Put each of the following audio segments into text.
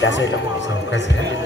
त्या साईडला खूप सावकाश आहे.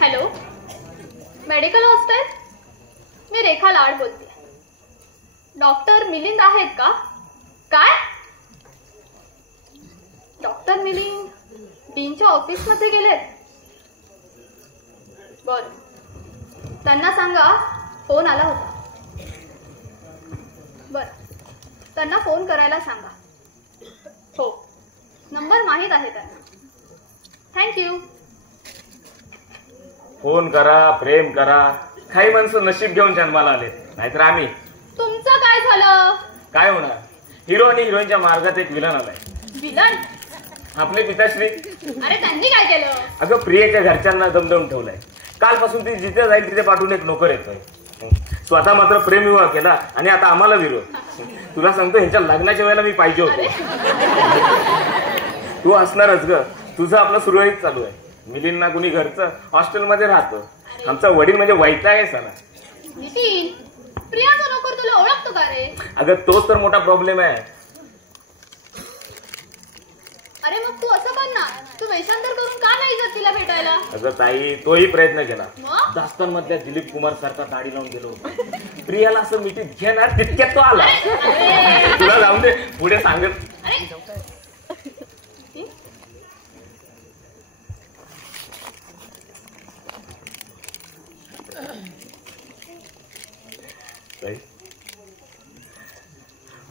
Hello, medical hostel. मी रेखा लाड बोलते. डॉक्टर मिलिंद आहेत का? काय? डॉक्टर मिलिंद डीनच्या ऑफिसमध्ये गेलेत? बर, त्यांना सांगा फोन आला होता. बर, त्यांना फोन करायला सांगा. हो, नंबर माहीत आहे त्यांना. थँक्यू. फोन करा, प्रेम करा. काही माणसं नशीब घेऊन जन्माला आले, नाहीतर आम्ही. तुमचं काय झालं? काय होणार? हिरो आणि हिरोईनच्या मार्गात एक विलन आलाय. विलन? आपले पिताश्री. अरे त्यांनी काय केलं? अगं, प्रियेच्या घरच्यांना दमदम ठेवलाय. कालपासून ती जिथे जाईल तिथे पाठवून एक नोकर येतोय. स्वतः मात्र प्रेमविवाह केला आणि आता आम्हाला विरोध. तुला सांगतो, ह्याच्या लग्नाच्या वेळेला मी पाहिजे होतो. तू असणारच ग. तुझं आपलं सुरळीत चालू आहे. मिलिंदना कुणी घरचं हॉस्टेलमध्ये राहतं. आमचा वडील म्हणजे वैताग आहे साला. नितीन, प्रियाचा नोकर तुला ओळखतो का रे? अगं, तोच तर मोठा प्रॉब्लेम आहे. अरे मग तू असं कर ना, तू वेषांतर करून का नाही जात तिला भेटायला? अगं ताई, तोही प्रयत्न केला. मग? दास्तानमधल्या दिलीप कुमार सारखा दाढी लावून गेलो. प्रियाला असं मिठीत घेणार, तितक्यात तो आला. तुला जाऊन दे, पुढे सांगत.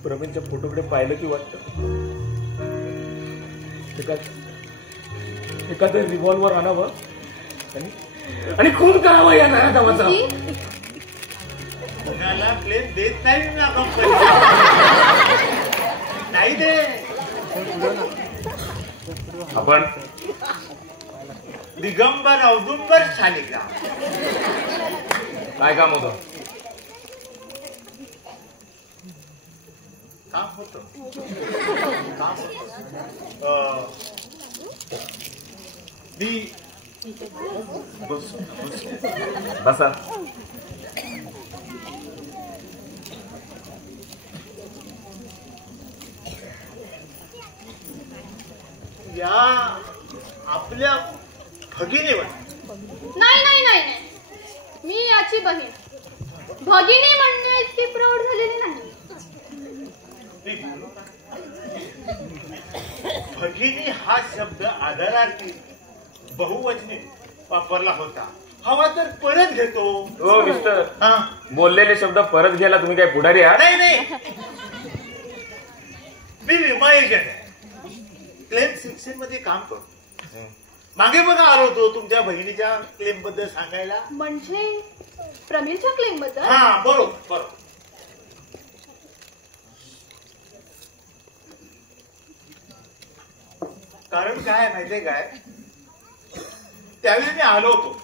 प्रवीणच्या फोटोकडे पाहिलं की वाटतं एखादं रिव्हॉल्वर आणावं आणि खून करावा या नराधमाचा. कोणाला क्लेम देत नाही ना कंपनी. नाही दे. आपण दिगंबर औदुंबर शालिका. काय काम होतं? काम होतं. मी बसा. या आपल्या भगिनीवर. नाही नाही नाही नाही, मी याची बहीण. भगिनी म्हणणे इतकी प्रौढ झालेली नाही. भगिनी हा शब्द आदरार्थी बहुवचनी वापरला होता. हवा तर परत घेतो. हो मिस्टर, बोललेले शब्द परत घ्यायला तुम्ही काय पुढारी आहात? नाही नाही, मी विमा एजंट आहे. क्लेम सेक्शन मध्ये काम करतो. मागे बघा आलो होतो तुमच्या बहिणीच्या क्लेम बद्दल सांगायला. म्हणजे प्रमीलच्या क्लेम बद्दल? हा, बरोबर बरोबर. कारण काय माहितीये काय, त्यावेळी मी आलो होतो.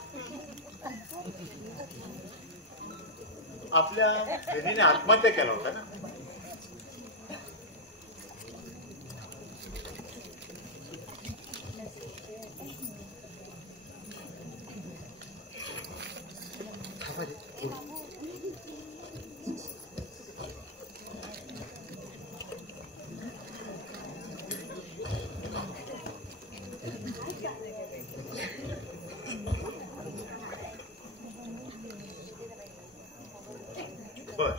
आपल्या बहिणीने आत्महत्या केला होता ना. बर,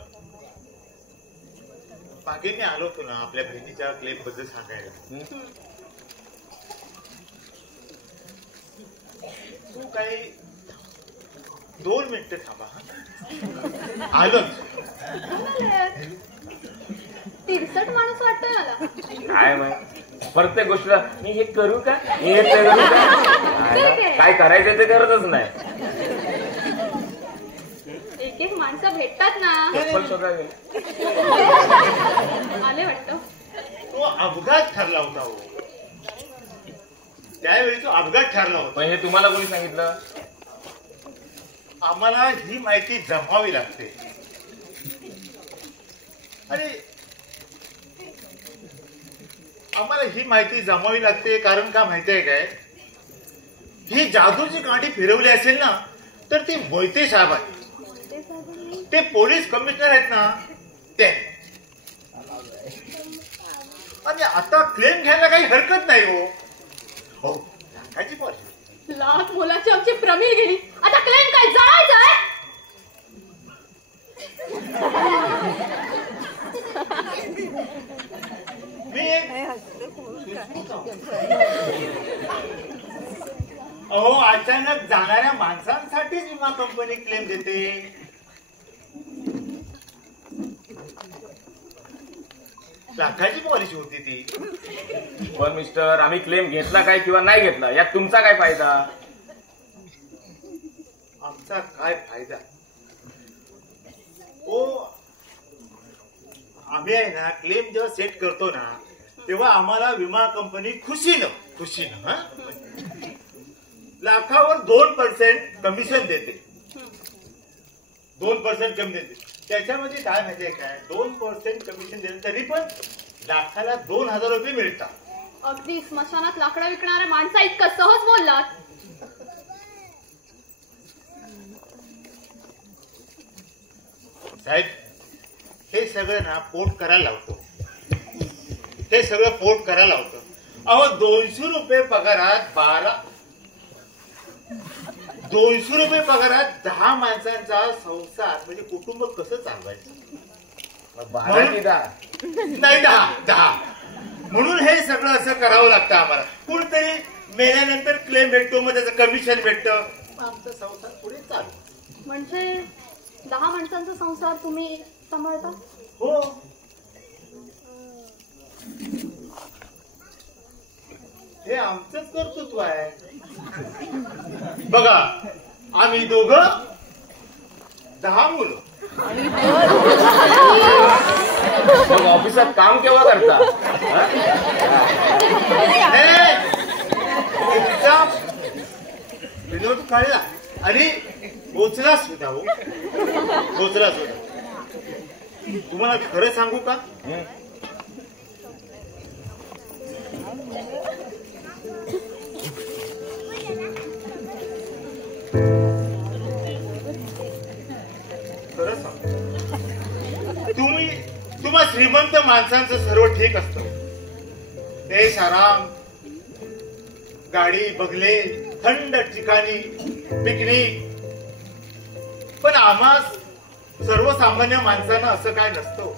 मागे मी आलो होतो ना आपल्या बहिणीच्या क्लेम बद्दल सांगायला. तू काही 2 मिनिटं थांबा. आलोच. तिरसट माणूस वाटतोय मला. काय माहिती प्रत्येक गोष्टीला मी हे करू का मी हे करू का काय करायचं ते करतच नाही. एक एक माणसं भेटतात ना. आले वाटतं. तो अपघात ठरला होता हो. त्यावेळी तो अपघात ठरला होता. हे तुम्हाला कोणी सांगितलं? आम्हाला ही माहिती जमावी लागते. आणि आम्हाला ही माहिती जमावी लागते कारण का माहितीये काय, ही जादूची काठी फिरवली असेल ना तर ती मोहिते साहेब आहे, ते पोलीस कमिशनर आहेत ना ते. आणि आता क्लेम घ्यायला काही हरकत नाही हो. हो कायची पॉलिसी. लाख मुलाची आमची प्रमीर गेली, आता क्लेम काय जळायचंय? मी अहो अचानक जाणाऱ्या माणसांसाठीच विमा कंपनी क्लेम देते. लाखाची पॉलिसी होती ती. पण मिस्टर आम्ही क्लेम घेतला काय किंवा नाही घेतला यात तुमचा काय फायदा? आमचा काय फायदा ओ, आम्ही आहे ना क्लेम जेव्हा सेट करतो ना तेव्हा आम्हाला विमा कंपनी खुशीनं लाखावर 2% कमिशन देते. 2% कमी देते. त्याच्यामध्ये काय माहितीये काय, 2% कमिशन दिलं तरी पण लाखाला 2000 रुपये मिळतात. अगदी स्मशानात लाकडं विकणाऱ्या माणसा इतकं सहज बोललात. साहेब हे सगळं ना पोट करायला लावतो. हे सगळं पोट करायला लावतो. अहो 200 रुपये पगारात 200 रुपये पगारात 10 माणसांचा संसार म्हणजे कुटुंब कसं चालवायचं? 12 की 10? नाही 10. म्हणून हे सगळं असं करावं लागतं आम्हाला. कुठतरी मेल्यानंतर क्लेम भेटतो, मग त्याचं कमिशन भेटतं, आमचा संसार पुढे चालू. म्हणजे 10 माणसांचा संसार तुम्ही सांभाळता? हो. हे आमचंच कर्तृत्व आहे. बघा आम्ही दोघं 10 मुलं. मग ऑफिसात काम केव्हा करता? विनोद काढला आणि पोचला सुद्धा हो. पोचला सुद्धा. तुम्हाला खरं सांगू का, खरं सांगू, तुम्हा श्रीमंत माणसांचं सर्व ठीक असतं. देश आराम, गाडी बंगले, थंड ठिकाणी पिकनिक. पण आम्हा सर्वसामान्य माणसांना असं काय नसतं.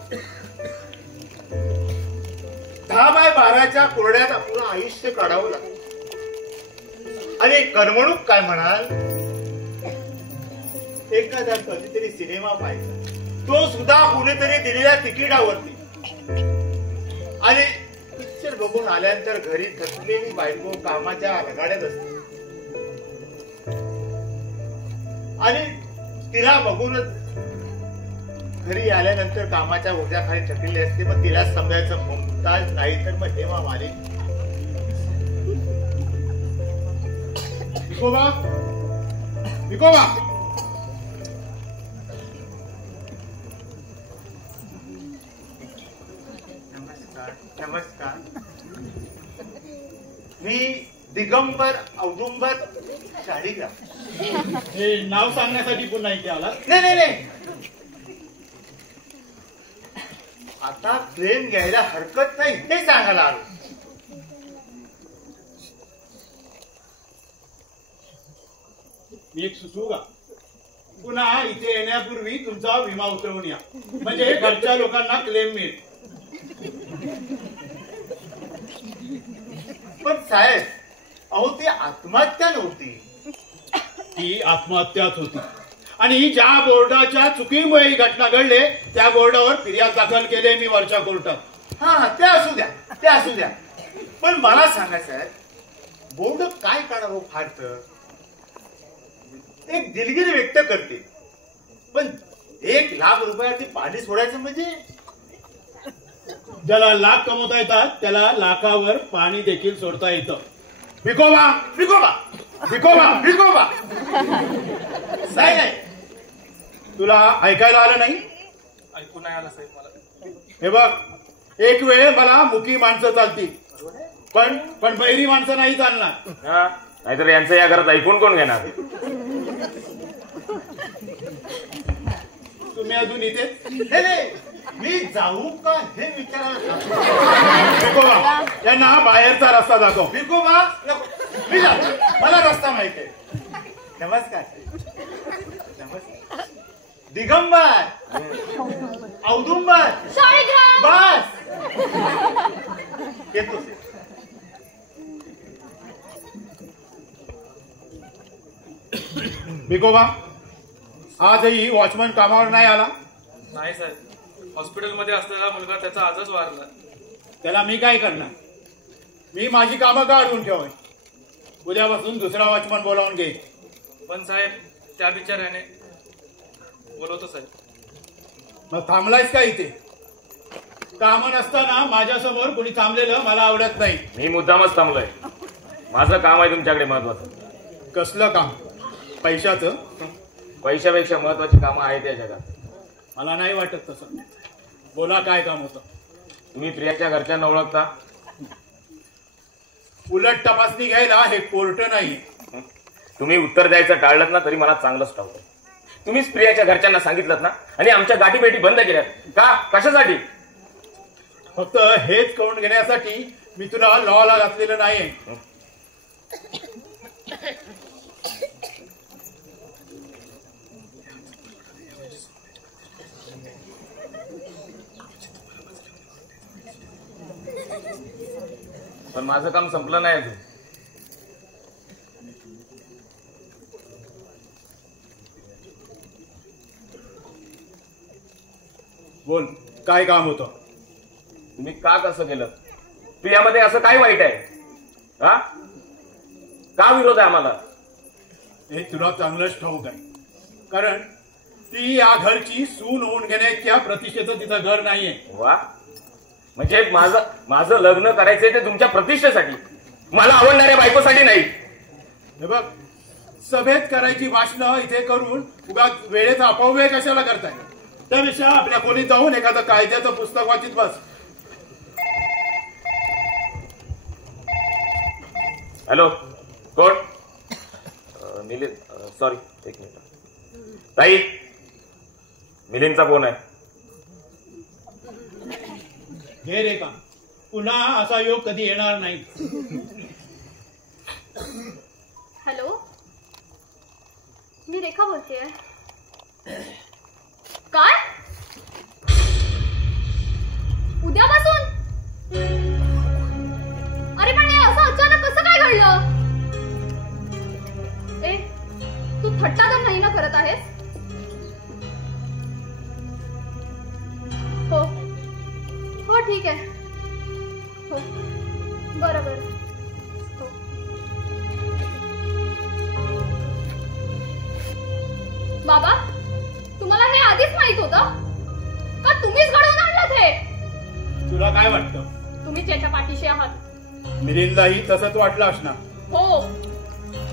10x12च्या कोरड्यात आपलं आयुष्य काढावं लागतं. आणि करमणूक काय म्हणाल, एखादा कधीतरी सिनेमा पाहायचा, तो सुद्धा कुणीतरी दिलेल्या तिकिटावरती. आणि पिक्चर बघून आल्यानंतर घरी थकलेली बायको कामाच्या रगाड्यात असते आणि तिला बघूनच घरी आल्यानंतर कामाच्या ओझ्याखाली थकलेली असते. मग तिला समजायचं मुमताज नाही तर मग हेमा मालिनी. विकोबा नमस्कार. मी दिगंबर औदुंबर शाळीग्राम. हे नाव सांगण्यासाठी पुन्हा इथे आला? नाही. आता क्लेम घ्यायला हरकत नाही हे सांगायला आलो. मी एक सुचवू का? पुन्हा इथे येण्यापूर्वी तुमचा विमा उतरवून या, म्हणजे घरच्या लोकांना क्लेम मिळेल. पण साहेब, अहो ती आत्महत्या नव्हती. ती आत्महत्याच होती. आणि ज्या बोर्डाच्या चुकीमुळे ही घटना घडले त्या बोर्डावर फिर्याद दाखल केली मी वरच्या कोर्टात. हा ते असू द्या, ते असू द्या. पण मला सांगा साहेब, बोर्ड काय काढावं फार तर एक दिलगिरी व्यक्त करते, पण 1 लाख रुपयाची पाणी सोडायचं म्हणजे ज्याला लाख कमवता येतात त्याला लाखावर पाणी देखील सोडता येतं. विकोबा विकोबा विकोबा विकोबा. नाही नाही, तुला ऐकायला आलं नाही? ऐकून नाही आलं साहेब मला. हे बघ, एक वेळ मला मुकी माणसं चालतील, पण बहिरी माणसं नाही चालणार. हा, नाहीतर यांचं या घरात ऐकून कोण घेणार? तुम्ही अजून इथे? नाही नाही, मी जाऊ का हे विचारायला. विकोबा, यांना बाहेरचा रस्ता दाखव. विकोबा नको, मी जातो, मला रस्ता माहिती आहे. नमस्कार नमस्कार. दिगंबर, औदुंबर, बस येतो. विकोबा, आजही वॉचमन कामावर नाही आला? नाही साहेब, हॉस्पिटलमध्ये असलेला मुलगा त्याचा आजच वारला. त्याला मी काय करणार? मी माझी कामं काढून ठेवय. उद्यापासून दुसरा वॉचमन बोलावून घे. पण साहेब, त्या बिचाऱ्याने बोलवतो साहेब. मग थांबलायस का इथे? काम नसताना माझ्यासमोर कोणी थांबलेलं मला आवडत नाही. मी मुद्दामच थांबलोय. माझं काम आहे तुमच्याकडे महत्वाचं. कसलं काम? पैशाचं? पैशापेक्षा महत्वाची कामं आहेत या जगात. मला नाही वाटत तसं. बोला, काय काम होतं? तुम्ही प्रियाच्या घरच्यांना ओळखता? उलट तपासणी घ्यायला हे कोर्ट नाही. तुम्ही उत्तर द्यायचं टाळलं ना तरी मला चांगलंच ठाऊक. तुम्हीच प्रियाच्या घरच्यांना सांगितलं ना आणि आमच्या गाठीभेटी बंद केल्यात का? कशासाठी? फक्त हेच करून घेण्यासाठी मी तुला लॉला घातलेलं नाही. पण माझं काम संपलं नाही अजून. बोल, काय काम होतं? तुम्ही का कसं केलं? प्रियामध्ये असं काय वाईट आहे? हा, का विरोध आहे आम्हाला? हे तुला चांगलंच ठाऊक आहे, कारण ती या घरची सून होऊन घेण्याच्या प्रतिष्ठेचं तिचं घर नाहीये. वा, म्हणजे माझं लग्न करायचंय ते तुमच्या प्रतिष्ठेसाठी, मला आवडणाऱ्या बायकोसाठी नाही. हे बघ, सभेत करायची भाषणं इथे करून उगाच वेळेचा अपव्यय कशाला करताय? त्यापेक्षा आपल्या खोलीत जाऊन एखादं कायद्याचं पुस्तक वाचित बस. हॅलो, कोण? मिलिंद, सॉरी, एक मिनिट. ताई, मिलिंदचा फोन आहे. घे रे का, पुन्हा असा योग कधी येणार नाही. हॅलो, मी रेखा बोलतेय. काय? उद्यापासून? अरे पण हे असं अचानक कसं काय घडलं? ए, तू थट्टा तर नाही ना करत आहेस? हो हो, ठीक आहे. हो, बरं बरं. हो. बाबा, तुम्हाला हे आधीच माहित होतं का? तुम्हीच घडवून आणलं हे? तुला काय वाटतं? तुम्हीच याच्या पाठीशी आहात. मिलिंदलाही तसंच वाटलं असणार. हो.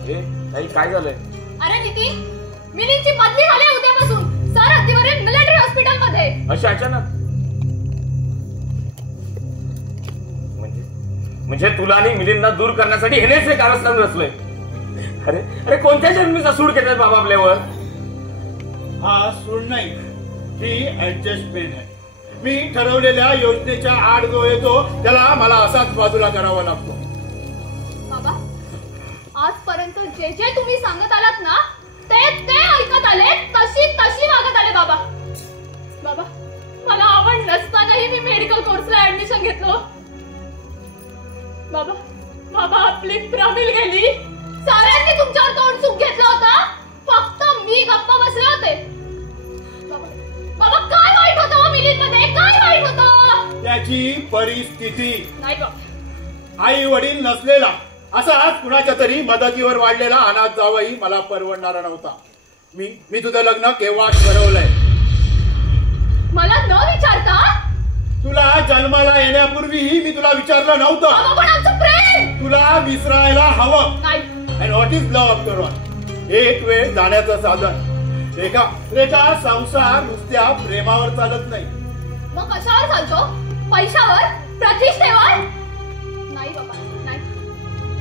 ए, ताई, काय झालंय? अरे नितीन, मिलिंदची बदली झाली उद्यापासून सरहद्दीवरील मिलिटरी हॉस्पिटल मध्ये. अशा अचानक? म्हणजे तुला आणि मिलिंदला दूर करण्यासाठी हेनेच हे कारस्थान रचलंय. अरे अरे, कोणत्या जन्मीचा सूड घेतात बाबा आपल्यावर? हा सूड नाही, ही ऍडजस्टमेंट आहे. मी ठरवलेल्या योजनेच्या आड जो येतो त्याला मला असाच बाजूला करावा लागतो. बाबा, आजपर्यंत जे जे तुम्ही सांगत आलात ना ते ते ऐकत आले, तशी तशी वागत आले. बाबा बाबा, मला आवड नसतानाही मी मेडिकल कोर्सला ऍडमिशन घेतलं. बाबा बाबा, आपली प्रमिल गेली. साऱ्यांनी तुमच्यावर तोंड सुख घेतलं होतं, फक्त मी गप्पा बसले होते. बाबा काय वाईट होतं मिलिंदमध्ये? काय वाईट होतं? त्याची परिस्थिती. नाही बाबा, आई वडील नसलेला असा आज कुणाच्या तरी मदतीवर वाढलेला अनाथ जावई मला परवडणारा नव्हता. मी तुझं लग्न केव्हा ठरवलंय? मला न विचारता? तुला जन्माला येण्यापूर्वीही मी तुला विचारलं नव्हतं. पण आमचं प्रेम तुला विसरायला हवं. नाही. And what is love after all? एक वेळ जाण्याचं साधन. रेखा, संसार नुसत्या प्रेमावर चालत नाही. मग कशावर चालतो? पैशावर? प्रतिष्ठेवर? नाही बाबा, नाही.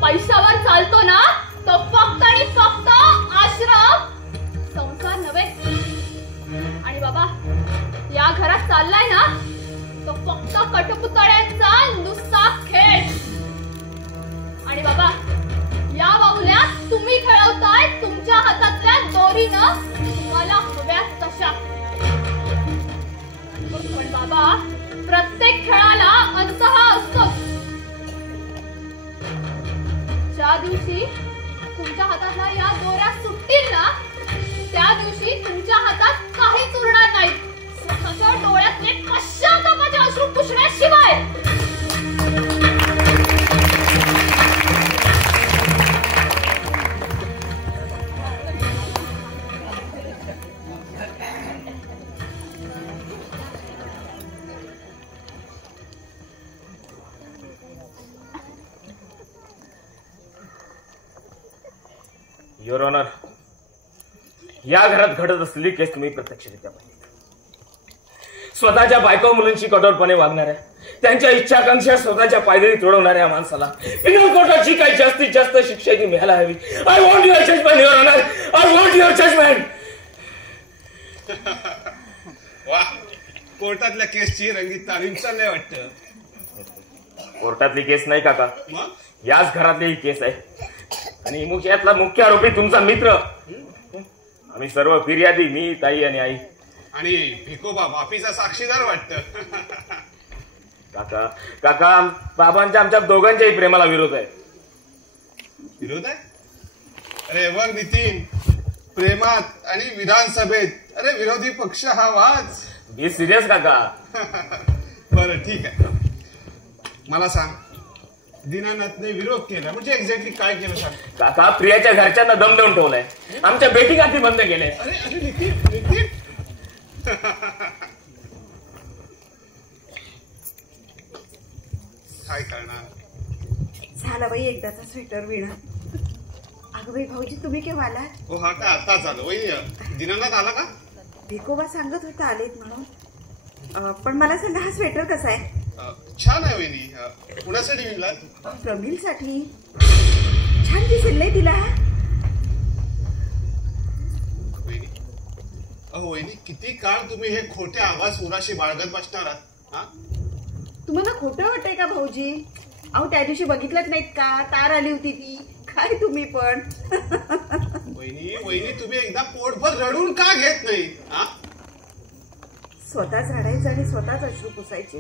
पैशावर चालतो ना तो फक्त आणि फक्त आश्रम, संसार नव्हे. आणि बाबा या घरात चाललाय ना तो फक्त कठपुतळ्यांचा नुसता खेळ. आणि बाबा या बाहुल्या तुम्ही खेळवताय तुमच्या हातातल्या दोरीनं तुम्हाला हव्या तशा. पण बाबा प्रत्येक खेळाला अंत हा असतोच. ज्या दिवशी तुमच्या हातातल्या या दोऱ्या सुटतील ना त्या दिवशी तुमच्या हातात काहीच उरणार नाही स्वतःच्या डोळ्यातले पश्चातापाचे अश्रू पुसण्याशिवाय. युअर ऑनर, या घरात घडत असलेली केस तुम्ही प्रत्यक्षरित्या पाहिली. स्वतःच्या बायको मुलींशी कठोरपणे वागणाऱ्या, त्यांच्या इच्छाकांक्षा स्वतःच्या पायदळी तोडवणाऱ्या माणसाला पिनल कोर्टाची काही जास्तीत जास्त शिक्षा ती मिळायला हवी. I want your judgement your honour, I want your judgement. वा, कोर्टातल्या केसची रंगीत तालीम चाललंय वाटतं. कोर्टातली केस नाही काका, याच घरातली ही केस आहे. आणि यातला मुख्य आरोपी तुमचा मित्र. आम्ही सर्व फिर्यादी, मी, ताई आणि आई. आणि भिकोबा माफीचा साक्षीदार वाटतं. काका बाबांच्या आमच्या दोघांच्याही प्रेमाला विरोध आहे. विरोध आहे? अरे बघ नितीन, प्रेमात आणि विधानसभेत अरे विरोधी पक्ष हा वाच. बी सिरियस काका. बरं ठीक आहे, मला सांग, दीनानाथने विरोध केला म्हणजे एक्झॅक्टली काय केलं सांग. काका प्रियाच्या घरच्यांना दम देऊन ठेवलाय, आमच्या भेटीगाठी बंद केले. अरे नितीन काय करणार. झाला बाई एकदाचा स्वेटर विणं. अगं बाई भाऊजी तुम्ही केव्हा आला? हो हा का आताच आलो. वहिनी दीनानाथ आला का? भिकोबा सांगत होता आलेत म्हणून. पण मला सांगा हा स्वेटर कसा आहे? छान आहे वहिनी. कुणासाठी विणला? प्रमिल साठी. छान दिसेल नाही तिला? वहिनी, अहो वहिनी, किती काळ तुम्ही हे खोटे आवाज उराशी बाळगत बसणार आहात? तुम्हाला खोटं वाटतंय का भाऊजी? अहो त्या दिवशी बघितलंच नाहीत का, तार आली होती ती. काय तुम्ही पण. वहिनी तुम्ही एकदा पोटभर रडून का घेत नाही? स्वतःच रडायचं आणि स्वतःच अश्रू पुसायचे.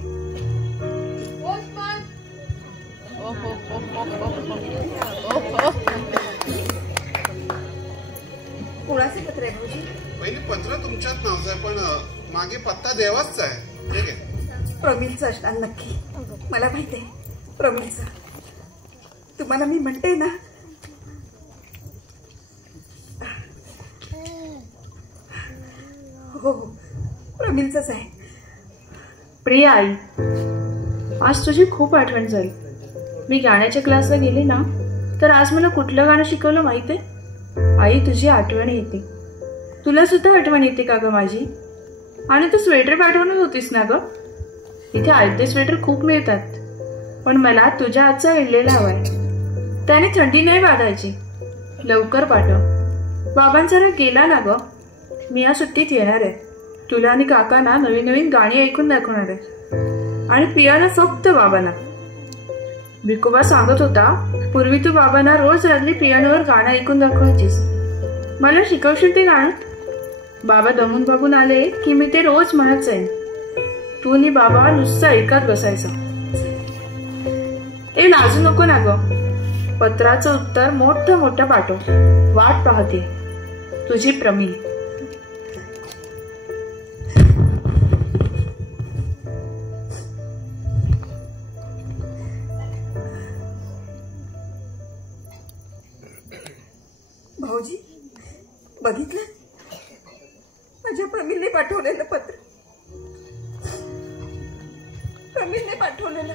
कोणाचे पत्र आहे भाऊजी? वहिनी पत्र तुमच्याच नावचं आहे, पण मागे पत्ता देवाच आहे. ठीक आहे, प्रमिलचं असणार नक्की. मला माहित आहे प्रमिलचं. तुम्हाला मी म्हणते ना, हो प्रमिलचंच आहे. प्रिया आई, आज तुझी खूप आठवण झाली. मी गाण्याच्या क्लासला गेले ना तर आज मला कुठलं गाणं शिकवलं माहित आहे? आई तुझी आठवण येते. तुला सुद्धा आठवण येते का ग माझी? आणि तू स्वेटर पाठवणार होतीस ना ग? इथे आयते स्वेटर खूप मिळतात, पण मला तुझ्या हातचा विणलेला हवाय. त्याने थंडी नाही वाजायची. लवकर पाठव. बाबांचा गेला ना ग. मी या सुट्टीत येणार आहे. तुला आणि काकांना नवीन नवीन गाणी ऐकून दाखवणार आहे. आणि पियाला फक्त बाबांना. भिकोबा सांगत होता पूर्वी तू बाबांना रोज रात्री पियानोवर गाणं ऐकून दाखवायचीस. मला शिकवशील ते गाणं? बाबा दमून बाबून आले की मी ते रोज म्हणत जाईन. तू आणि बाबा नुसतं ऐकत बसायचं. ए लाजू नको ना ग. पत्राचं उत्तर मोठं मोठं पाठव. वाट पाहते. तुझी प्रमिल. भाऊजी, बघितलं माझ्या प्रमिलने पाठवलेलं पत्र. प्रमिलने पाठवलेलं.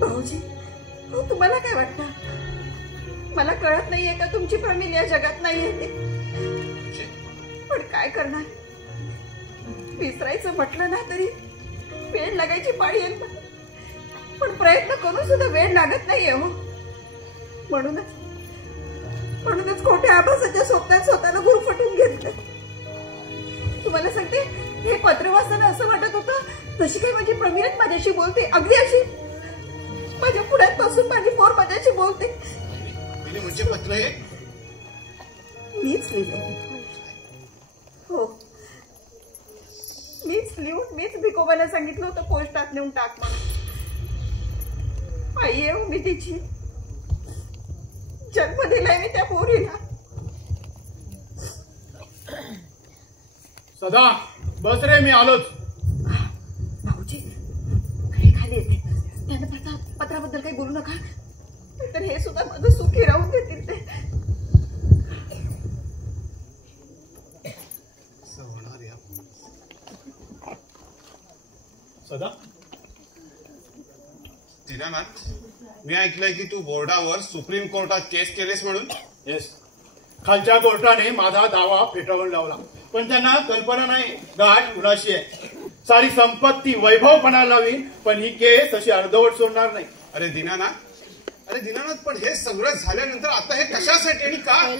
भाऊजी, हो तुम्हाला काय वाटतं? मला कळत नाहीये का तुमची प्रमिल या जगात नाहीये? पण काय करणार, विसरायचं म्हटलं ना तरी वेळ लागायची पाळी येईल. पण प्रयत्न करून सुद्धा वेळ लागत नाहीये हो. म्हणूनच खोट्या आभासाच्या स्वप्नात स्वतःला गुरफटून घेतलं. तुम्हाला सांगते, हे पत्र वाचताना असं वाटत होतं जशी काही माझी प्रमिलच माझ्याशी बोलते. अगदी अशी माझ्या पुढ्यात पासून माझी पोर माझ्याशी बोलते. म्हणजे पत्र हे मीच लिहिलं. हो, मीच लिहून मीच भिकोबाला सांगितलं होतं पोस्टात नेऊन टाक म्हणून. आई आहे मी तिची. जन्म दिलाय मी त्या पोरीला. सदा बस रे, मी आलोच. भाऊजी, खाली येते. त्यांना पत्राबद्दल काही बोलू नका, तर हे सुद्धा माझं सुखी राहून देतील ते. सदा, दीनानाथ, मी ऐकलंय की तू बोर्डावर सुप्रीम कोर्टात केस केलेस म्हणून. येस, खालच्या कोर्टाने माझा दावा फेटाळून लावला, पण त्यांना कल्पना नाही गाठ कुणाशी आहे. सारी संपत्ती वैभवपणा लावी, पण ही केस अशी अर्धवट सोडणार नाही. अरे दीनानाथ, पण हे सगळं झाल्यानंतर आता हे कशासाठी आणि का?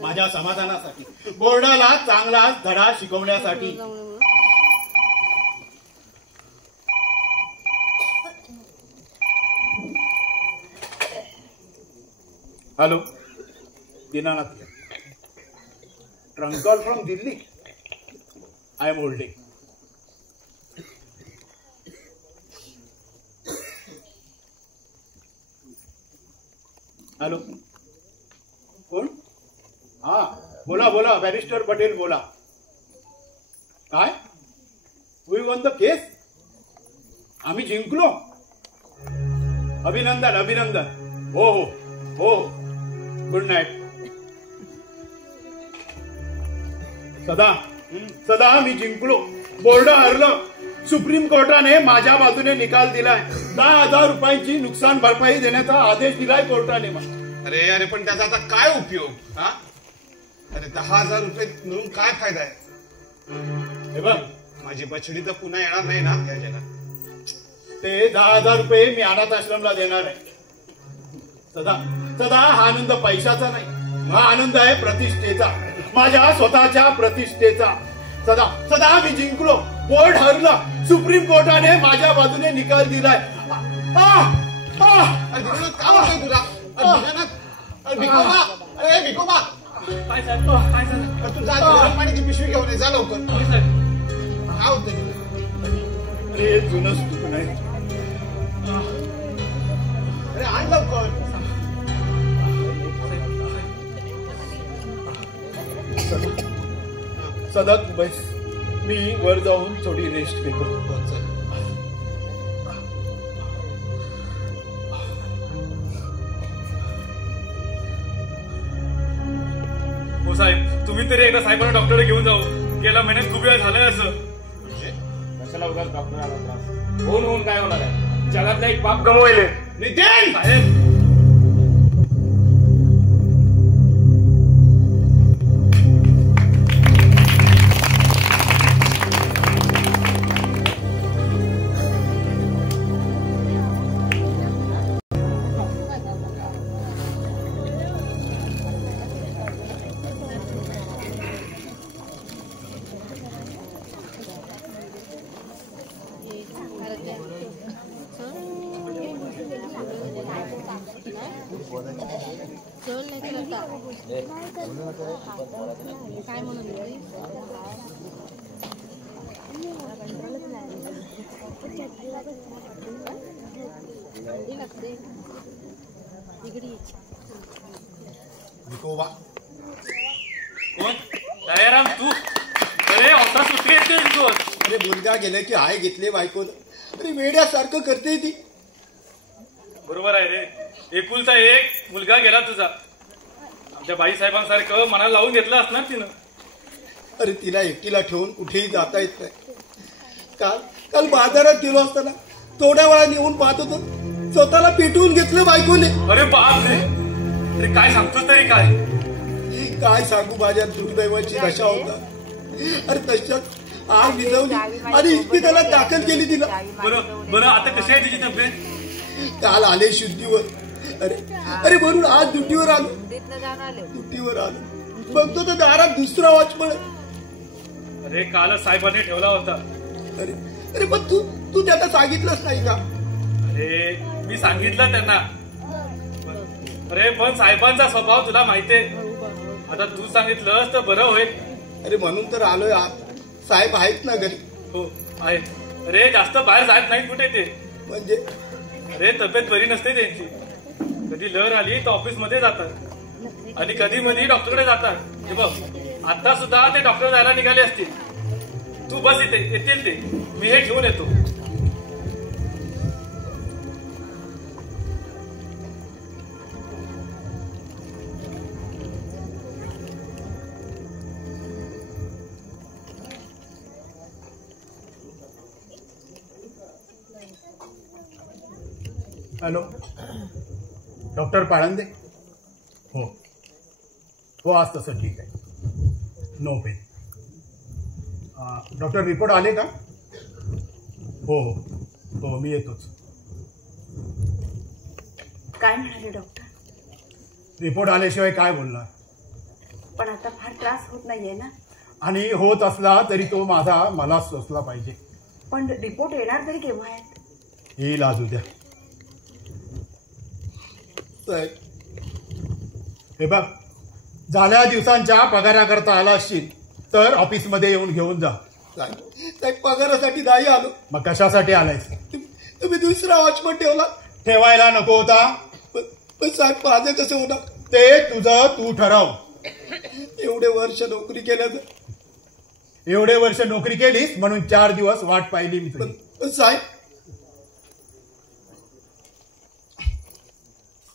माझ्या समाधानासाठी, बोर्डाला चांगला धडा शिकवण्यासाठी. Hello, Dinanath. Trunk call from Delhi. I am holding. Hello, कोण? हा, बोला बॅरिस्टर पटेल बोला. काय? वी वॉन द केस. आम्ही जिंकलो. अभिनंदन. हो, गुड नाईट. सदा मी जिंकलो. बोर्ड हरलं. सुप्रीम कोर्टाने माझ्या बाजूने निकाल दिलाय. 10,000 रुपयांची नुकसान भरपाई देण्याचा आदेश दिलाय कोर्टाने. अरे पण त्याचा आता काय उपयोग? हा, अरे 10,000 रुपये मिळून काय फायदा आहे? हे बघ, माझी बछडी तर पुन्हा येणार नाही ना या जगात. ते 10,000 रुपये मी अनाथ आश्रमला देणार आहे. सदा हा आनंद पैशाचा नाही, हा आनंद आहे प्रतिष्ठेचा, माझ्या स्वतःच्या प्रतिष्ठेचा. सदा मी जिंकलो. बोर्ड हरलं. सुप्रीम कोर्टाने माझ्या बाजूने निकाल दिलाय. भिकोबा, तू जा गरम पाण्याची पिशवी घेऊन ये, जा लवकर. काय होतं? अरे जुनच दुःख नाही. अरे आण लवकर. सदा तू बस, मी वर जाऊन थोडी रेस्ट घेतो. हो साहेब, तुम्ही तरी एकदा साहेबांना डॉक्टर घेऊन जाऊ. गेल्या महिन्यात खूप वेळ झालाय असं. कशाला उगाच डॉक्टर आला त्रास? होऊन काय होणार आहे? जगातला एक पाप गमवले. नितीन साहेब, काय म्हणून इकडे विठोबा. कोण? दयाराम तू? अरे असा सुट्टी येते तू. अरे मुलगा गेला की आय घेतले बायकोन. अरे वेड्यासारखं करते ती. बरोबर आहे रे. एकुलता एक मुलगा गेला तुझा. आमच्या बाईसाहेबांसारखं मनाला लावून घेतलं असणार तिनं. अरे तिला एकटीला ठेवून कुठेही जाता येत नाही. काल बाजारात गेलो असताना थोड्या वेळा नेऊन पाहत होतो, स्वतःला पेटवून घेतलं बायकोने. अरे बाप रे. अरे काय सांगतोस तरी काय सांगू, माझ्या दुर्दैवाची दशा होता. अरे तशात आग विझवली आणि इस्पितळात दाखल केली तिला. बरं आता कशी आहे तुझी तब्येत? काल आले शुद्धीवर. अरे म्हणून आज ड्युटीवर आलो. बघतो तर दारात दुसरा वॉचमन. अरे कालच साहेबांनी ठेवला होता. अरे पण तू त्यांना सांगितलंच नाही का? अरे मी सांगितलं त्यांना. अरे पण साहेबांचा स्वभाव तुला माहितीये. आता तू सांगितलंस तर बरं होईल. अरे म्हणून तर आलोय. साहेब आहेत ना घरी? हो आहेत. अरे जास्त बाहेर जात नाहीत कुठे ते. म्हणजे? अरे तब्येत बरी नसते त्यांची. कधी लहर आली तर ऑफिस मध्ये जातात आणि कधी मधी डॉक्टरकडे जातात. हे बघ आता सुद्धा ते डॉक्टर जायला निघाले असतील. तू बस इथे येतील ते. मी हे ठेवून येतो. Hello, doctor Palande? हो आज तसं ठीक आहे. No pain. डॉक्टर रिपोर्ट आले का? हो मी येतोच. काय म्हणाले डॉक्टर? रिपोर्ट आल्याशिवाय काय बोलणार? पण आता फार त्रास होत नाहीये ना? आणि होत असला तरी तो मला सोसला पाहिजे. पण रिपोर्ट येणार तरी केव्हा आहेत? येईल आज उद्या. हे बघ, झाल्या दिवसांच्या पगाराकरता आला असशील तर ऑफिसमध्ये येऊन घेऊन जा. साहेब पगारासाठी नाही आलो. मग कशासाठी आलायस? तुम्ही दुसरा वॉचमन ठेवायला नको होता. पण साहेब माझं कसं होणार? ते तुझं तू ठरव. एवढे वर्ष नोकरी केलीस म्हणून 4 दिवस वाट पाहिली मी तुझी. साहेब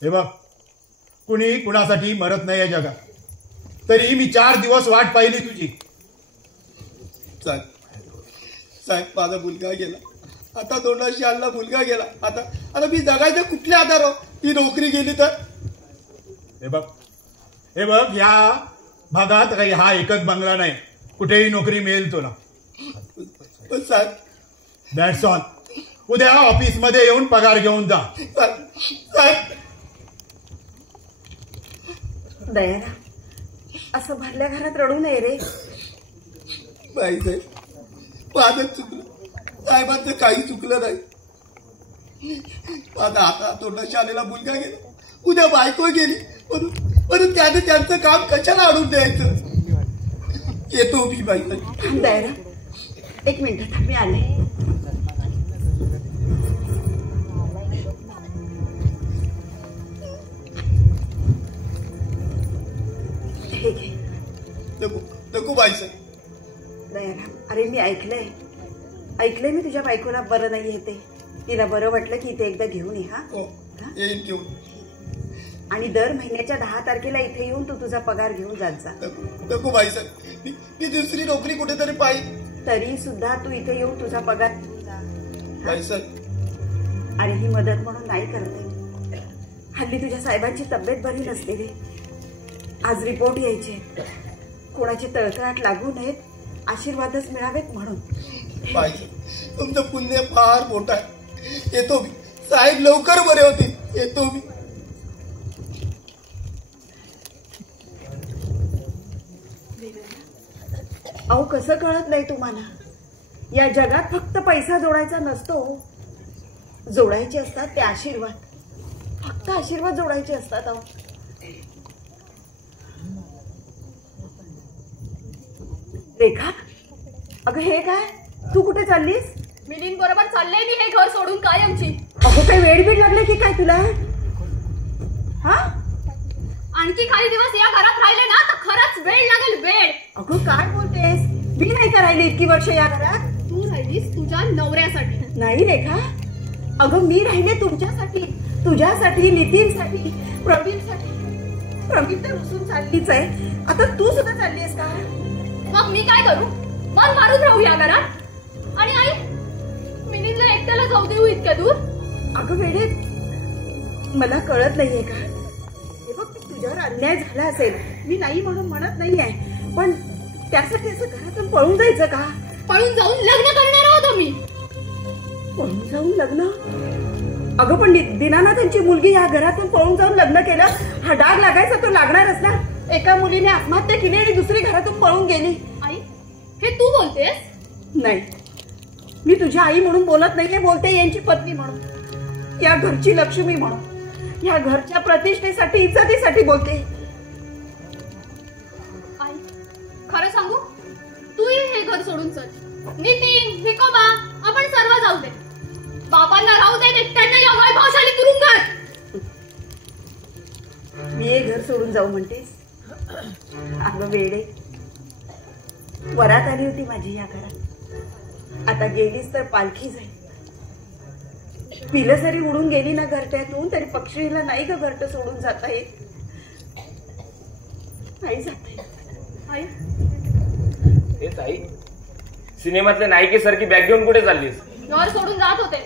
हे बघ, कुणी कुणासाठी मरत नाही या जगात. तरी मी 4 दिवस वाट पाहिली तुझी. साहेब माझा मुलगा गेला. आता तोंडाशी आणला मुलगा गेला. आता मी जगायचं कुठल्या आधारावर? ती नोकरी गेली तर? हे बघ या भागात काही हा एकच बंगला नाही. कुठेही नोकरी मिळेल तुला. पण साहेब दॅट्स ऑल. उद्या ऑफिसमध्ये येऊन पगार घेऊन जा. साहेब दयारा, असं भरल्या घरात रडू नये रे. बाई साहेब माझं चुकलं. साहेबांचं काही चुकलं नाही. माझा आता तोंडाशी आलेला मुलगा गेला. उद्या बायको गेली. परत त्याने त्यांचं काम कशाला आणून द्यायचं? येतो मी बाई साहेब. दयारा एक मिनिट, मी आले. नको बाई साहेब. दयाराम, अरे मी ऐकलंय मी तुझ्या बायकोला बरं नाही येते. तिला बरं वाटलं की इथे एकदा घेऊन ये. येईल घेऊन. आणि दर महिन्याच्या 10 तारखेला इथे येऊन तू तुझा पगार घेऊन जात जा. नको बाई साहेब, मी दुसरी नोकरी कुठेतरी पाहिजे. तरी सुद्धा तू इथे येऊन तुझा पगार घेऊन जा. बाई साहेब अरे ही मदत म्हणून नाही करते. हल्ली तुझ्या साहेबांची तब्येत बरी नसते रे. आज रिपोर्ट यायचे. कोणाची तळतळाट लागू नयेत, आशीर्वादच मिळावेत म्हणून. तुमचं पुण्य फार मोठं आहे. येतो मी. साहेब लवकर बरे होतील. येतो मी. अहो कसं कळत नाही तुम्हाला? या जगात फक्त पैसा जोडायचा नसतो. जोडायचे असतात ते आशीर्वाद. फक्त आशीर्वाद जोडायचे असतात. अहो रेखा, अगं हे काय? तू कुठे चाललीस? मिलिंद बरोबर चालले मी हे घर सोडून कायमची. अगो काही वेळ बीड लागले की काय तुला? हा आणखी काही दिवस या घरात राहिले ना तर खरंच वेळ लागेल, वेळ. अगं काय बोलतेस? मी नाही का राहिली इतकी वर्ष या घरात? तू राहिलीस तुझ्या नवऱ्यासाठी. नाही रेखा, अगं मी राहिले तुमच्यासाठी, तुझ्यासाठी, नितीनसाठी, प्रवीणसाठी. प्रवीण तर रुसून चाललीच आहे, आता तू सुद्धा चाललीस का? मग मी काय करू? मन मारून राहू या घरात? आणि आई, मिलिंदला एकट्याला जाऊ देऊ इतक्या दूर? अगं वेडे, मला कळत नाहीये का? हे बघ, तुझ्यावर अन्याय झाला असेल, मी नाही म्हणून म्हणत नाहीये, पण त्यासाठी असं घरातून पळून जायचं का? पळून जाऊन लग्न करणार आहोत आम्ही. पळून जाऊन लग्न? अगं पण दीनानाथांची मुलगी या घरातून पळून जाऊन लग्न केलं, हा डाग लागायचा तो लागणारच ना. एका मुलीने आत्महत्या केली आणि दुसरी घरातून पळून गेली. आई, हे तू बोलतेस? नाही, मी तुझ्या आई म्हणून बोलत नाहीये, बोलते यांची पत्नी म्हणून, या घरची लक्ष्मी म्हणून, या घरच्या प्रतिष्ठेसाठी, इज्जतीसाठी बोलते. आई, खरं सांगू, तूही हे घर सोडून चल. नितीन, विकोबा, आपण सर्व जाऊ दे. बाबांना राहू दे, त्यांना या वैभवशाली तुरुंगात. मी हे घर सोडून जाऊ म्हणतेस? अगं वेडे, वरात आली होती माझी या घरात, आता गेलीस तर पालखी जाईल. पिलं जरी उडून गेली ना घरट्यातून, तरी पक्षीला नाही का घरट सोडून जाता येत? नाही जाता येत. आई, हेच आई, सिनेमातल्या नायिकेसारखी बॅग घेऊन कुठे चाललीस? घर सोडून जात होते.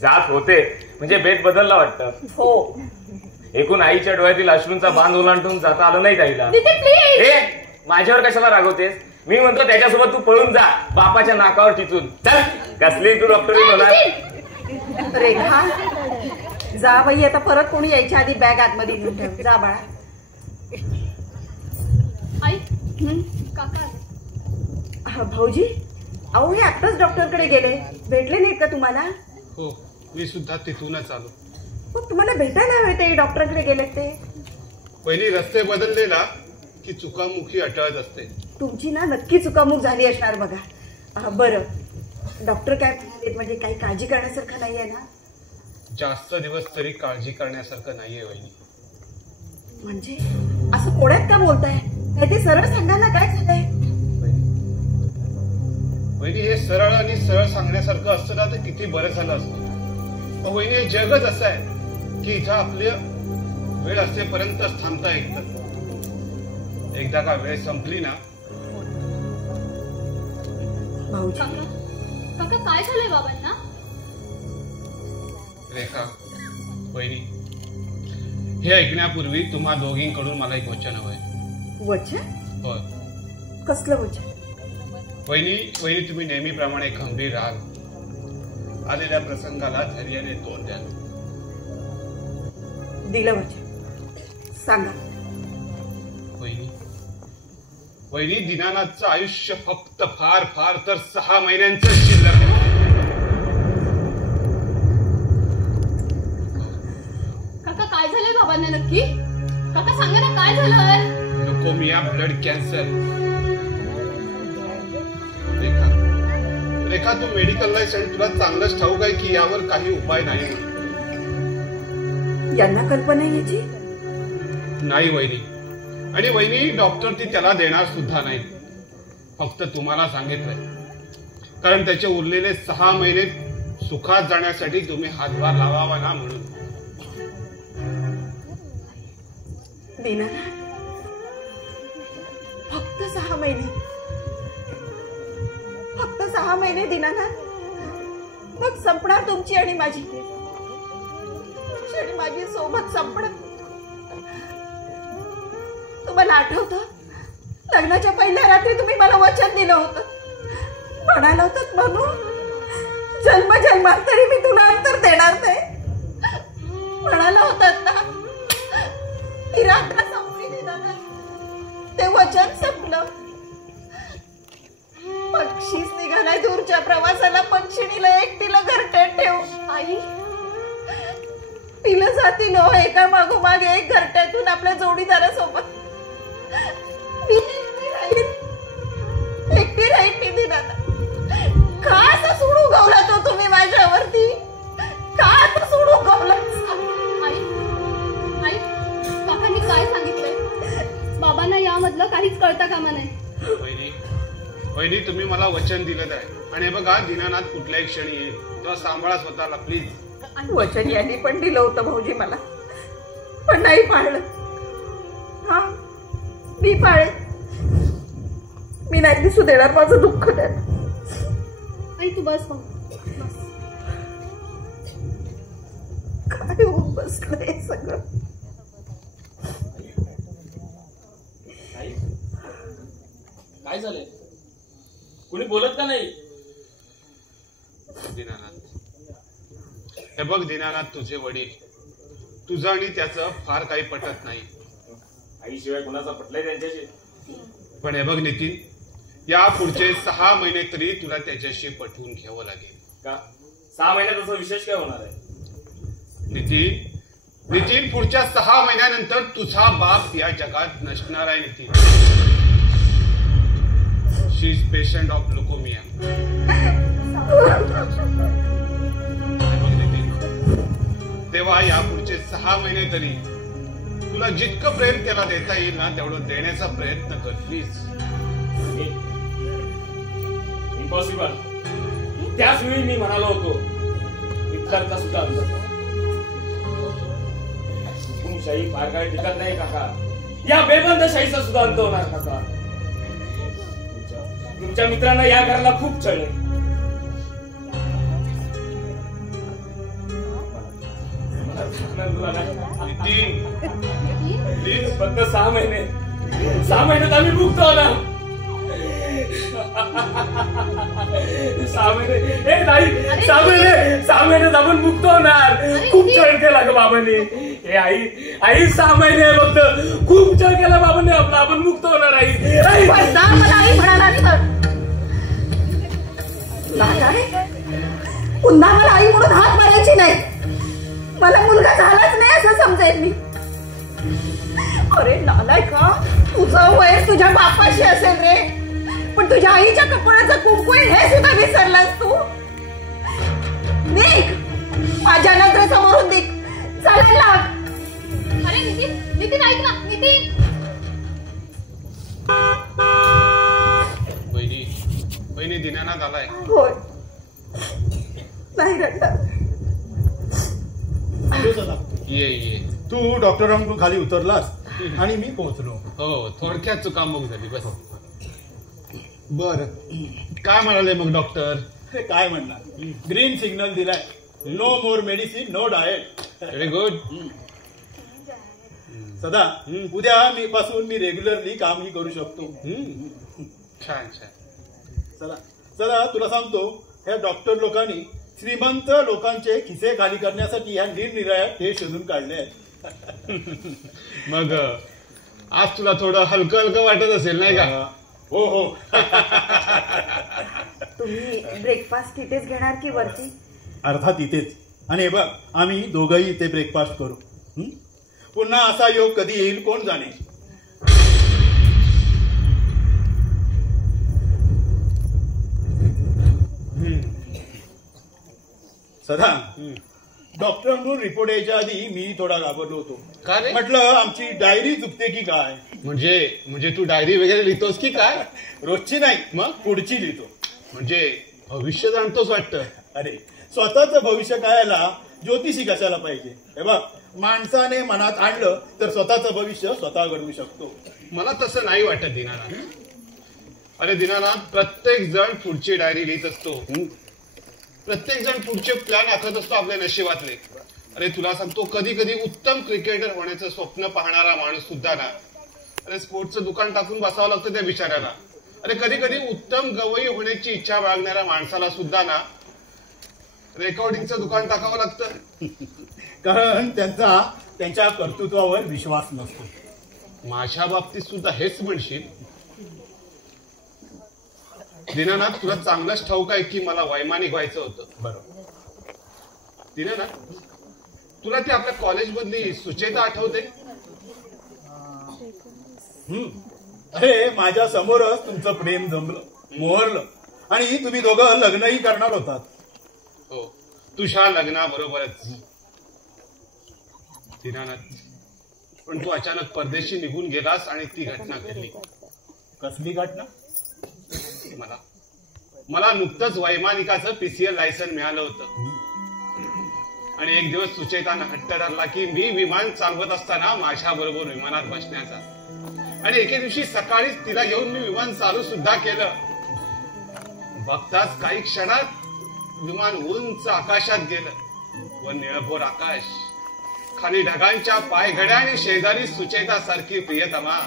जात होते म्हणजे बेत बदलला वाटतं. हो, एकूण आईच्या डोळ्यातील अश्रूंचा बांध ओलांडून जाता आलं नाही ताईला. नितीन, प्लीज. ए, माझ्यावर कशाला रागवतेस? मी म्हणतो त्याच्यासोबत तू पळून जा, बापाच्या नाकावर टिचून. चल, कसली तू डॉक्टरी होणार? रेखा, जा बाई, आता परत कोणी यायच्या आधी बॅग आतमध्ये घेऊन ठेव. जा बाळा. आई, काका. भाऊजी, अहो हे आत्ताच डॉक्टरकडे गेले, भेटले नाहीत का तुम्हाला? हो, मी सुद्धा तिथूनच आलो. मग तुम्हाला भेटायला हवे ते, डॉक्टरकडे गेलेत ते. पहिली रस्ते बदलले ना की चुकामुखी अटळत असते. तुमची ना नक्की चुकामुक झाली असणार बघा. बरं, डॉक्टर काय म्हणाले? म्हणजे काही काळजी करण्यासारखं नाहीये ना? जास्त दिवस तरी काळजी करण्यासारखं नाहीये वहिनी. म्हणजे असं कोड्यात का बोलताय? काय ते सरळ सांगा ना, काय झालंय? वहिनी, हे सरळ आणि सरळ सांगण्यासारखं असतं ना तर किती बरं झालं असतं. पण वहिनी, हे जगच असं आहे की इथं आपल्या वेळ असेपर्यंतच थांबता येतं. एकदा का वेळ संपली ना. भाऊजी, काका, काय झालंय बाबांना? रेखा, वहिनी, हे ऐकण्यापूर्वी तुम्हा दोघींकडून मला एक वचन हवंय. वचन? होय. कसलं वचन? वहिनी, तुम्ही नेहमीप्रमाणे खंबीर राहाल, आलेल्या प्रसंगाला धैर्याने तोंड द्याल. दिलं वचन, सांगा. वहिनी, दीनानाथचं आयुष्य फक्त फार फार तर 6 महिन्यांचं शिल्लक आहे. काका, काय झालंय बाबांना नक्की? काका, सांगा ना, काय झालंय? ल्युकोमिया, ब्लड कॅन्सर. रेखा, तू मेडिकल लाईस आणि तुला चांगलंच ठाऊक आहे की यावर काही उपाय नाही. यांना कल्पना याची? नाही वहिनी. आणि वहिनी, डॉक्टर ती त्याला देणार सुद्धा नाही. फक्त तुम्हाला सांगितलंय कारण त्याचे उरलेले 6 महिने सुखात जाण्यासाठी तुम्ही हातभार लावावा ना म्हणून. दीनानाथ, फक्त 6 महिने? फक्त 6 महिने दीनानाथ? मग संपणार तुमची आणि माझी सोबत संपणार. तुम्हाला आठवतं, लग्नाच्या पहिल्या रात्री तुम्ही मला वचन दिलं होतं, म्हणाला होतं म्हणून जन्मजन्मांतरी मी तुला अंतर देणार नाही. म्हणाला होतात ना, ती रात्र संपली दीनानाथ, ते वचन संपलं. पक्षीच निघालाय दूरच्या प्रवासाला, पक्षिणीला एकटीला घरट्यात ठेव. आई, पिलं जातील हो एका मागोमाग एक घरट्यातून आपल्या जोडीदारासोबत. एकटी राहील मी दीनानाथ. का असं सोडू गवला तो तुम्ही माझ्यावरती? का असं सोडू गवला? आई, काकांनी काय सांगितलं? कळता कामा नाही. वहिनी तुम्ही मला वचन दिलं आहे आणि बघा दीनानाथ कुठल्याही क्षणी येईल तेव्हा सांभाळा स्वतःला प्लीज. वचन यांनी पण दिलं होतं भाऊजी मला, पण नाही पाळलं. हा मी पाळे, मी नाही दिसू देणार माझं दुःख त्यात. आई तू बस भाऊ. काय होऊन बसलंय सगळं. काय झालंय? कुणी बोलत का नाही? दीनानाथ हे बघ दीनानाथ, तुझे वडील तुझं आणि त्याचं फार काही पटत नाही. आईशिवाय कुणाचा पटलाय त्यांच्याशी? पण हे बघ नितीन, या पुढचे 6 महिने तरी तुला त्याच्याशी पटवून घ्यावं लागेल. का 6 महिन्यात असं विशेष काय होणार आहे? नितीन पुढच्या 6 महिन्यानंतर तुझा बाप या जगात नसणार आहे. नितीन, शी इज पेशंट ऑफ लुकोमिया. तेव्हा या पुढचे 6 महिने तरी तुला जितकं प्रेम त्याला देता येईल ना तेवढं देण्याचा प्रयत्न कर प्लीज. इम्पॉसिबल. त्याच वेळी मी म्हणालो होतो हिटलरचा सुद्धा अंत. हुकुमशाही फार काळ टिकत नाही काका. या बेबंदशाहीचा सुद्धा अंत होणार काका. तुमच्या मित्रांना या घराला खूप छळ आहे. नितीन प्लीज फक्त 6 महिन्यात आम्ही मुक्त होणार. 6 महिन्यात आपण मुक्त होणार. खूप छळ केला ग बाबांनी. हे आई 6 महिने फक्त खूप छळ केला बाबांनी आपला. आपण मुक्त होणार. आई मला आई म्हणाला पुन्हा मला आई म्हणून हात मारायची नाही. मला मुलगा झालाच नाही असं समजेल मी. अरे नालायका, तुझं वय तुझ्या बापाशी असेल रे, पण तुझ्या आईच्या कपाळाचं कुंकू हे सुद्धा विसरलास तू. निघ माझ्या नजरेसमोरून निघ. चालायला लाग. अरे नितीन ऐक ना. नितीन वहिनी दीनानाथ आलाय. होय, नाही रडणार. ये तू डॉक्टरांकडून खाली उतरलास आणि मी पोहोचलो. हो, थोडक्यात चुकामुक झाली बस. बर, काय म्हणाले मग डॉक्टर? काय म्हणणार, ग्रीन सिग्नल दिलाय. No more medicine, no diet. Very good. Sada उद्या मी रेग्युलरली कामही करू शकतो. छान. चला तुला सांगतो, ह्या डॉक्टर लोकांनी श्रीमंत लोकांचे खिसे खाली करण्यासाठी ह्या निरनिराळ्या हे शोधून काढले आहेत. मग आज तुला थोडं हलकं हलकं वाटत असेल नाही का? हो. तुम्ही ब्रेकफास्ट तिथेच घेणार की वरती? अर्थात इथेच. आणि हे बघ, आम्ही दोघंही इथे ब्रेकफास्ट करू. पुन्हा असा योग कधी येईल कोण जाणे. सदा, डॉक्टरांकडून रिपोर्ट यायच्या आधी मी थोडा घाबरलो होतो. का रे? म्हटलं आमची डायरी चुकते की काय. म्हणजे तू डायरी वगैरे लिहितोस की काय? रोजची नाही, मग पुढची लिहितो. म्हणजे भविष्य जाणतोस वाटतं. अरे स्वतःच भविष्य कळायला ज्योतिषी कशाला पाहिजे. हे बघ, माणसाने मनात आणलं तर स्वतःचं भविष्य स्वतः घडवू शकतो. मला तसं नाही वाटत दीनानाथ. अरे दीनानाथ, प्रत्येक जण पुढची डायरी लिहित असतो. प्रत्येक जण पुढचे प्लॅन आखत असतो आपल्या नशिबातले. अरे तुला सांगतो, कधी कधी उत्तम क्रिकेटर होण्याचं स्वप्न पाहणारा माणूस सुद्धा ना, अरे स्पोर्ट्सचं दुकान टाकून बसावं लागतं त्या बिचाऱ्याला. अरे कधी कधी उत्तम गवई होण्याची इच्छा बाळगणाऱ्या माणसाला सुद्धा ना रेकॉर्डिंगचं दुकान टाकावं लागतं. कारण त्यांच्या कर्तृत्वावर विश्वास नसतो. माझ्या बाबतीत सुद्धा हेच म्हणशील. दीनानाथ, तुला चांगलंच ठाऊक आहे की मला वैमानिक व्हायचं होतं. बरोबर. दीनानाथ, तुला ती आपल्या कॉलेजमधली सुचेता आठवते? अरे माझ्या समोरच तुमचं प्रेम जमलं, मोहरलं आणि तुम्ही दोघं लग्नही करणार होतात. हो, तुझ्या लग्नाबरोबरच. दीनानाथ, पण तू अचानक परदेशी निघून गेलास आणि ती घटना घडली. कसली घटना? मला नुकतंच वैमानिकाचं PCL लायसन मिळालं होतं आणि एक दिवस सुचेतानं हट्ट धरला की मी विमान चालवत असताना माझ्या बरोबर विमानात बसण्याचा. आणि एके दिवशी सकाळीच तिला घेऊन मी विमान चालू सुद्धा केलं. बघताच काही क्षणात विमान उंच आकाशात गेलं व निळभोर आकाश, खाली ढगांच्या पायघड्या आणि शेजारी सुचेता सारखी प्रियतमा.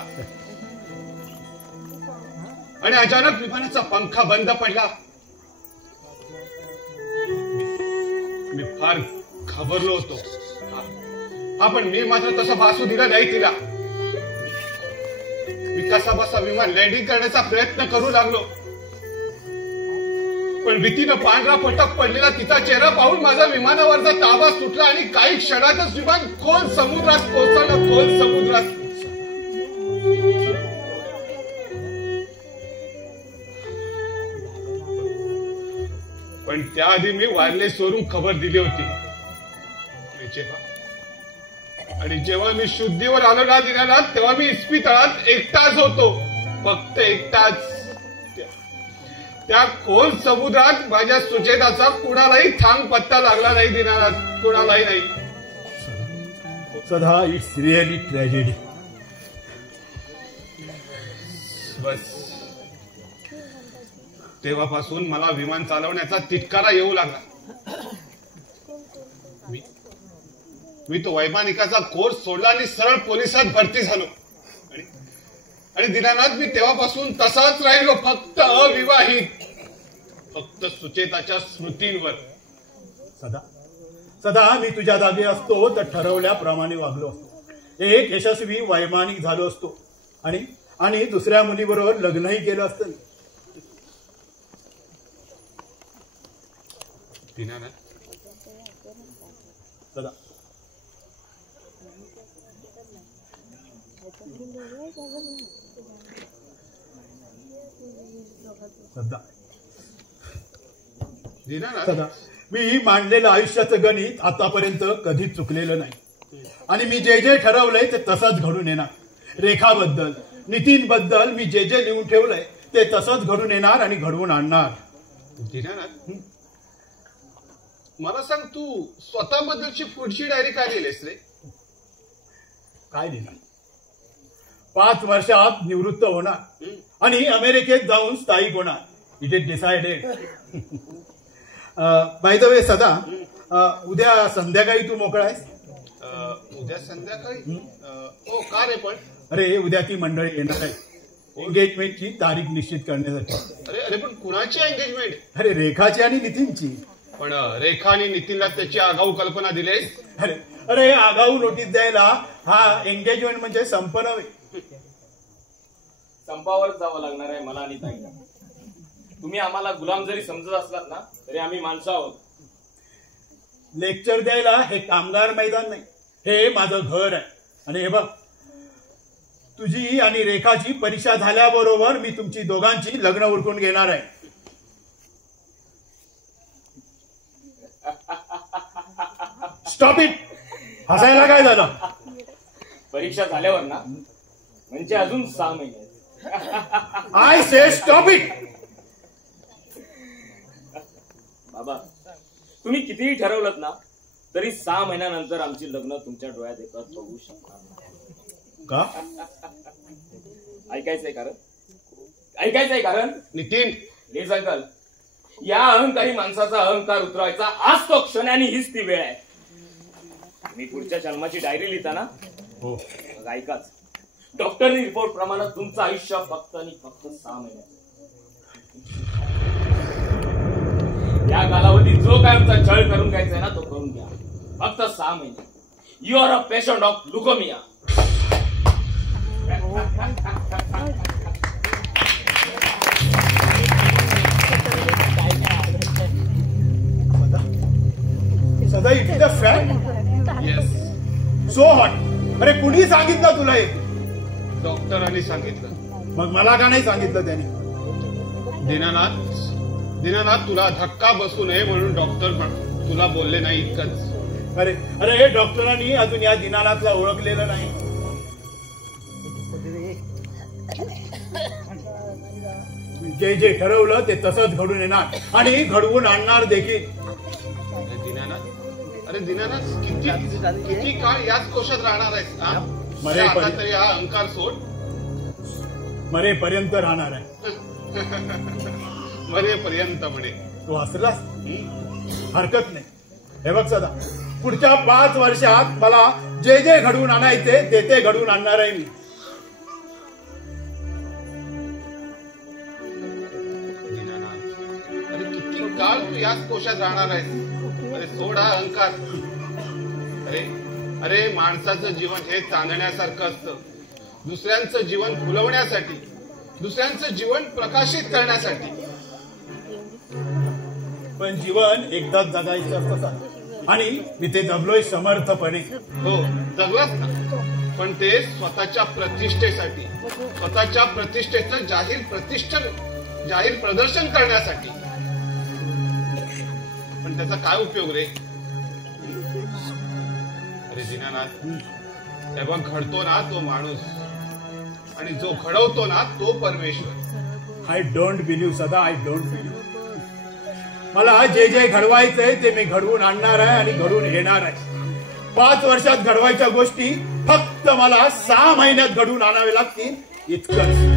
आणि अचानक विमानाचा पंखा बंद पडला. मी फार घाबरलो होतो. पण मी मात्र तसं भासू दिलं नाही तिला. मी कसा बसा विमान लँडिंग करण्याचा प्रयत्न करू लागलो. पण भीतीनं पांढरा फटक पडलेला तिचा चेहरा पाहून माझा विमानावरचा ताबा सुटला आणि काही क्षणातच विमान खोल समुद्रात पोहोचलं. खोल समुद्रात. पण त्याआधी मी वायरलेस वरून खबर दिली होती. आणि जेव्हा मी शुद्धीवर आलो ना दिनानाथ, तेव्हा मी इस्पितळात एकटाच होतो. फक्त एकटाच. त्या खोल समुद्रात माझ्या सुचेताचा कुणालाही थांग पत्ता लागला नाही दिनानाथ. कुणालाही नाही. सदा इट्स रिअली ट्रॅजेडी. बस तेव्हापासून मला विमान चालवण्याचा तिटकारा येऊ लागला. मी तो वैमानिकाचा कोर्स सोडला आणि सरळ पोलिसात भरती झालो. आणि दिनानाथ मी तेव्हापासून तसाच राहिलो. फक्त अविवाहित. फक्त सुचेताच्या स्मृतींवर. सदा मी तुझ्या जागी असतो तर ठरवल्याप्रमाणे वागलो असतो. एक यशस्वी वैमानिक झालो असतो आणि दुसऱ्या मुलीबरोबर लग्नही केलं असतं. दिनानाथ सदा दिनानाथ मी मांडलेलं आयुष्याचं गणित आतापर्यंत कधीच चुकलेलं नाही. आणि मी जे जे ठरवलंय ते तसंच घडून येणार. रेखाबद्दल, नितीनबद्दल मी जे जे लिहून ठेवलंय ते तसंच घडून येणार आणि घडवून आणणार. दिनानाथ मला सांग, तू स्वतःबद्दलची पुढची डायरी काय लिहिलीस रे? काय लिहिणार? 5 वर्षात निवृत्त होणार आणि अमेरिकेत जाऊन स्थायिक होणार. It is decided. By the way सदा, उद्या संध्याकाळी तू मोकळा आहेस? उद्या संध्याकाळी? हो का रे? पण अरे उद्या ती मंडळी येणार आहे एंगेजमेंटची तारीख निश्चित करण्यासाठी. अरे पण कुणाची एंगेजमेंट? अरे रेखाची आणि नितीनची. पण रेखा आणि नितीनला त्याची आगाऊ कल्पना दिलीस? अरे आगाऊ नोटीस द्यायला हा एंगेजमेंट म्हणजे संप नव्हे. संपावर जावं लागणार आहे मला आणि ताईला. तुम्ही आम्हाला गुलाम जरी समजत असलात ना तरी आम्ही माणसं आहोत. लेक्चर द्यायला हे कामगार मैदान नाही, हे माझं घर आहे. आणि हे बघ, तुझी आणि रेखाची परीक्षा झाल्याबरोबर मी तुमची दोघांची लग्न उरकून घेणार आहे. Stop it. हसायला काय झालं? परीक्षा झाल्यावर ना म्हणजे अजून 6 महिने. I say stop it. बाबा तुम्ही कितीही ठरवलं ना तरी 6 महिन्यानंतर आमची लग्न तुमच्या डोळ्यात येतात बघू शकता का? ऐकायचंय कारण? ऐकायचंय कारण? नितीन प्लीज अंकल, या अहंकारी माणसाचा अहंकार उतरवायचा आज तो क्षण आणि हीच ती वेळ आहे. मी पुढच्या जन्माची डायरी लिहिता ना, हो ऐकाच. डॉक्टरनी रिपोर्ट प्रमाणे तुमचं आयुष्य फक्त आणि फक्त 6 महिने. या कालावधीत जो काय आमचा छळ करून घ्यायचा ना तो करून घ्या. फक्त 6 महिने. You are a patient of leukaemia. Sada it is a fact. Yes. So hot. अरे कुणी सांगितलं तुला हे? डॉक्टरांनी सांगितलं. मग मला का नाही सांगितलं त्याने? दिनानाथ तुला धक्का बसू नये म्हणून डॉक्टर तुला बोलले नाही इतकंच. अरे अरे हे डॉक्टरांनी अजून या दिनानाथला ओळखलेलं नाही. जे जे ठरवलं ते तसंच घडून येणार आणि घडवून आणणार देखील. अरे दीनानाथ, किती काळ याच कोशात राहणार आहेस? आता तरी हा अहंकार सोड. मरेपर्यंत राहणार आहे. मरेपर्यंत म्हणे. तू हसलास? हरकत नाही. हे बघ सदा, पुढच्या 5 वर्षात मला जे जे घडवून आणायचे ते घडवून आणणार आहे मी. अरे किती काळ तू याच कोशात राहणार आहेस? अरे सोड हा अहंकार. अरे माणसाचं जीवन हे चांदण्यासारखं असतं. दुसऱ्यांचं जीवन फुलवण्यासाठी, दुसऱ्यांचं जीवन प्रकाशित करण्यासाठी. पण जीवन एकदाच जगायचं असतं आणि मी ते जगलोय समर्थपणे. हो, जगलाच ना, पण ते स्वतःच्या प्रतिष्ठेसाठी, स्वतःच्या प्रतिष्ठेचं जाहीर प्रदर्शन करण्यासाठी. पण त्याचा काय उपयोग रे? अरे दीनानाथ, हे बघ, घडतो ना तो माणूस आणि जो घडवतो ना तो परमेश्वर. आय डोंट बिलीव्ह सदा, आय डोंट बिलीव्ह. मला जे जे घडवायचंय ते मी घडवून आणणार आहे आणि घडवून येणार आहे. 5 वर्षात घडवायच्या गोष्टी फक्त मला 6 महिन्यात घडवून आणावे लागतील, इतकंच.